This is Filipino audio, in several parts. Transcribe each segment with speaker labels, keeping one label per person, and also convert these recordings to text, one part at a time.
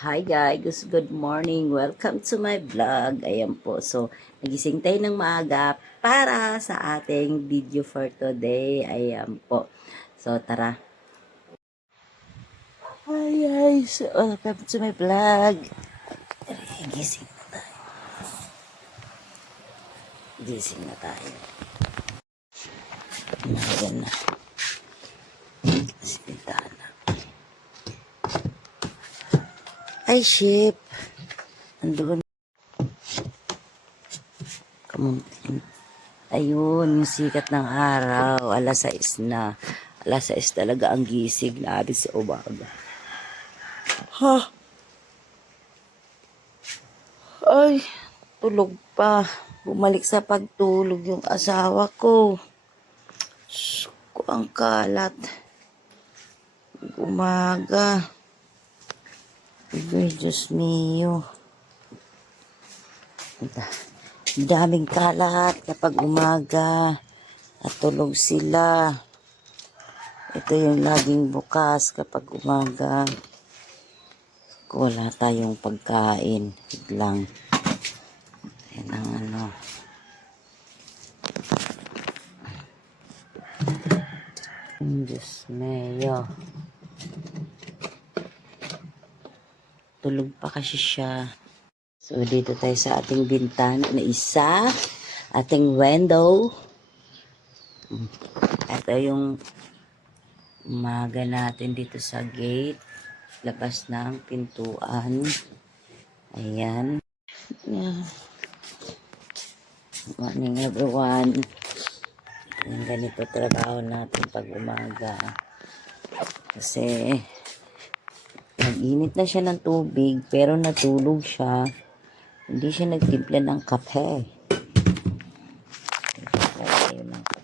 Speaker 1: Hi guys, good morning. Welcome to my vlog. Ayan po. So, nagising tayo ng maaga para sa ating video for today. Ayan po. So, tara. Hi guys, welcome to my vlog. Gising na tayo. Gising na tayo. Ayan na. Sintana. Ay, ship. Andun. Kamuntin. Ayun, yung sikat ng araw. Alas 6 na. Alas 6 talaga ang gising natin sa umaga. Ha? Ay, tulog pa. Bumalik sa pagtulog yung asawa ko. Ko, ang kalat. Umaga. Ay, Diyos mio. Daming kalat kapag umaga at tulog sila. Ito yung laging bukas kapag umaga. Wala tayong pagkain. Lang. Yan ang ano. Diyos mio. Tulog pa kasi siya. So, dito tayo sa ating bintana na isa. Ating window. Ito yung umaga natin dito sa gate. Labas ng pintuan. Ayan. Yeah. Morning everyone. Yung ganito trabaho natin pag umaga. Kasi Nag-init na siya ng tubig, pero natulog siya. Hindi siya nagtimpla ng kape. Nagtimpla tayo ng kape.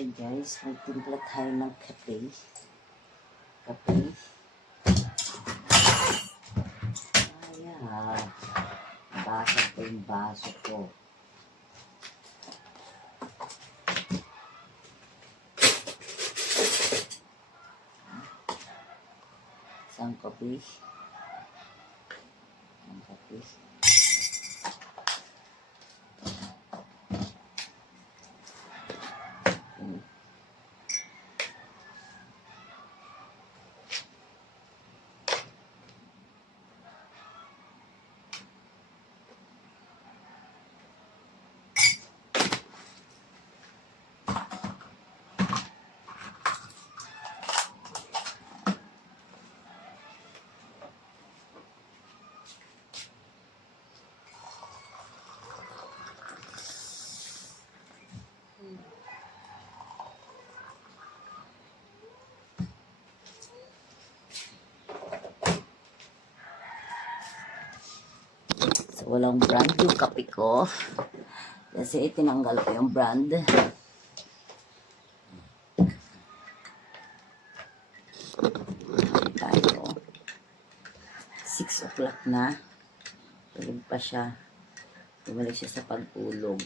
Speaker 1: Hey guys, magtimpla tayo ng kape. Kape. Ayan. Basag ko yung baso ko. Isang kape. Isang kape. So, walang brand yung kape ko. Kasi itinanggal ko yung brand. Tayo. 6 o'clock na. Tulog pa siya. Bumalik siya sa pagulog.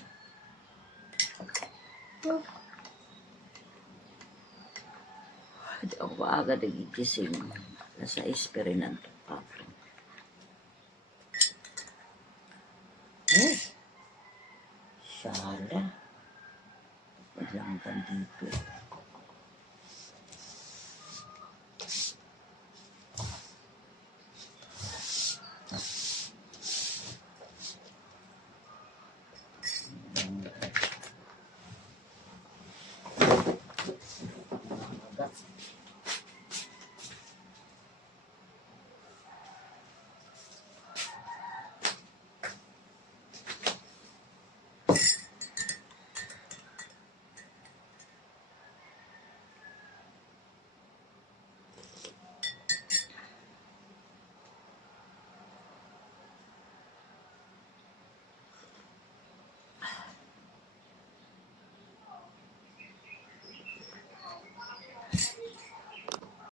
Speaker 1: Hindi ako maaga nagigising. Nasa ispiri Shala. Wala ang dito.